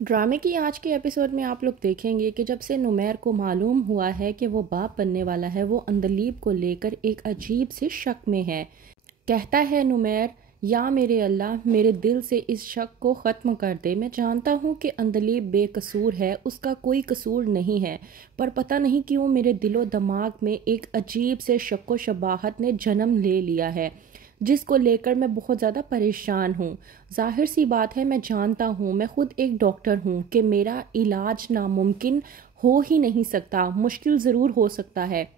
ड्रामे की आज के एपिसोड में आप लोग देखेंगे कि जब से नुमैर को मालूम हुआ है कि वो बाप बनने वाला है, वो अंदलीब को लेकर एक अजीब से शक में है। कहता है नुमैर, या मेरे अल्लाह, मेरे दिल से इस शक को ख़त्म कर दे। मैं जानता हूँ कि अंदलीब बेकसूर है, उसका कोई कसूर नहीं है, पर पता नहीं क्यों मेरे दिलो दिमाग में एक अजीब से शक व शबाहत ने जन्म ले लिया है, जिसको लेकर मैं बहुत ज़्यादा परेशान हूँ। जाहिर सी बात है, मैं जानता हूँ, मैं खुद एक डॉक्टर हूँ, कि मेरा इलाज नामुमकिन हो ही नहीं सकता, मुश्किल ज़रूर हो सकता है।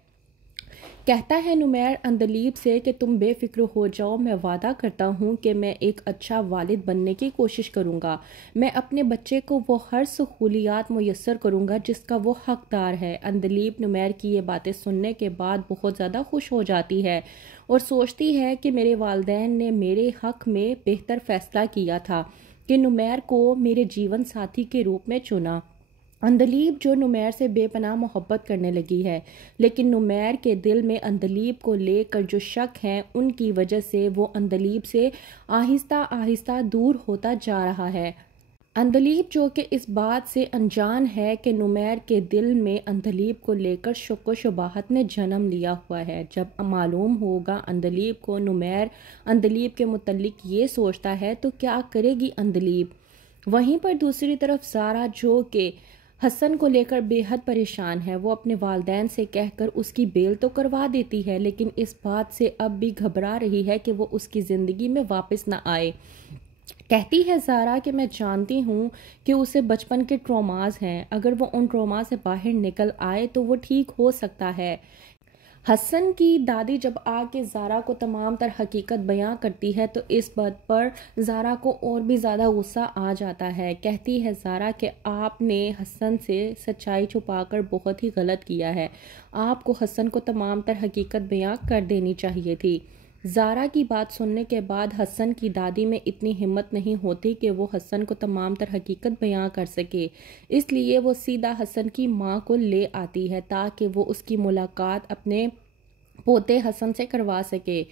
कहता है नुमैर अंदलीब से कि तुम बेफिक्र हो जाओ, मैं वादा करता हूँ कि मैं एक अच्छा वालिद बनने की कोशिश करूँगा। मैं अपने बच्चे को वो हर सहूलियात मुयस्सर करूँगा जिसका वो हकदार है। अंदलीब नुमैर की ये बातें सुनने के बाद बहुत ज़्यादा खुश हो जाती है और सोचती है कि मेरे वालिदैन ने मेरे हक में बेहतर फ़ैसला किया था कि नुमैर को मेरे जीवन साथी के रूप में चुना। अंदलीब जो नुमैर से बेपनाह मोहब्बत करने लगी है, लेकिन नुमैर के दिल में अंदलीब को लेकर जो शक हैं, उनकी वजह से वो अंदलीब से आहिस्ता आहिस्ता दूर होता जा रहा है। अंदलीब जो कि इस बात से अनजान है कि नुमैर के दिल में अंदलीब को लेकर शक व शुबाहत ने जन्म लिया हुआ है। जब मालूम होगा अंदलीब को नुमैर अंदलीब के मुतल्लिक ये सोचता है, तो क्या करेगी अंदलीब। वहीं पर दूसरी तरफ ज़ारा जो कि हसन को लेकर बेहद परेशान है, वो अपने वालदैन से कहकर उसकी बेल तो करवा देती है, लेकिन इस बात से अब भी घबरा रही है कि वो उसकी ज़िंदगी में वापस ना आए। कहती है ज़ारा कि मैं जानती हूँ कि उसे बचपन के ट्रॉमास हैं, अगर वो उन ट्रॉमा से बाहर निकल आए तो वो ठीक हो सकता है। हसन की दादी जब आके ज़ारा को तमाम तर हकीकत बयां करती है, तो इस बात पर ज़ारा को और भी ज़्यादा गुस्सा आ जाता है। कहती है ज़ारा कि आपने हसन से सच्चाई छुपाकर बहुत ही गलत किया है, आपको हसन को तमाम तर हकीकत बयां कर देनी चाहिए थी। ज़ारा की बात सुनने के बाद हसन की दादी में इतनी हिम्मत नहीं होती कि वो हसन को तमाम तर हकीकत बयां कर सके, इसलिए वो सीधा हसन की माँ को ले आती है ताकि वो उसकी मुलाकात अपने पोते हसन से करवा सके।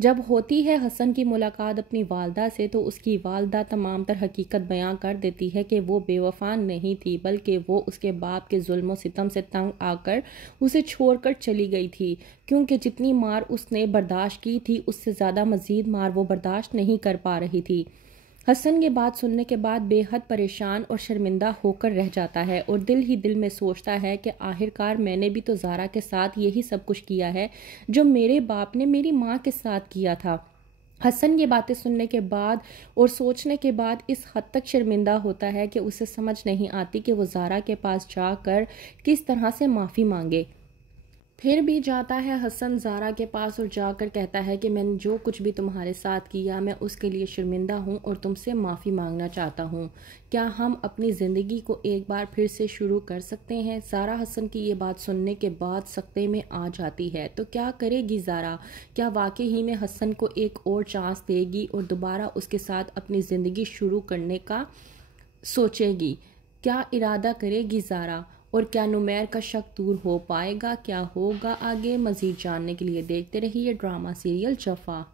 जब होती है हसन की मुलाकात अपनी वालदा से, तो उसकी वालदा तमाम तर हकीकत बयां कर देती है कि वो बेवफा नहीं थी, बल्कि वो उसके बाप के जुल्म और सितम से तंग आकर उसे छोड़कर चली गई थी, क्योंकि जितनी मार उसने बर्दाश्त की थी, उससे ज़्यादा मज़ीद मार वो बर्दाश्त नहीं कर पा रही थी। हसन ये बात सुनने के बाद बेहद परेशान और शर्मिंदा होकर रह जाता है और दिल ही दिल में सोचता है कि आखिरकार मैंने भी तो ज़ारा के साथ यही सब कुछ किया है जो मेरे बाप ने मेरी माँ के साथ किया था। हसन ये बातें सुनने के बाद और सोचने के बाद इस हद तक शर्मिंदा होता है कि उसे समझ नहीं आती कि वो ज़ारा के पास जाकर किस तरह से माफ़ी मांगे। फिर भी जाता है हसन ज़ारा के पास और जाकर कहता है कि मैंने जो कुछ भी तुम्हारे साथ किया, मैं उसके लिए शर्मिंदा हूँ और तुमसे माफ़ी मांगना चाहता हूँ। क्या हम अपनी ज़िंदगी को एक बार फिर से शुरू कर सकते हैं। ज़ारा हसन की ये बात सुनने के बाद सकते में आ जाती है। तो क्या करेगी ज़ारा, क्या वाकई ही में हसन को एक और चांस देगी और दोबारा उसके साथ अपनी ज़िंदगी शुरू करने का सोचेगी। क्या इरादा करेगी ज़ारा, और क्या नुमैर का शक दूर हो पाएगा, क्या होगा आगे। मज़ीद जानने के लिए देखते रहिए ड्रामा सीरियल जफ़ा।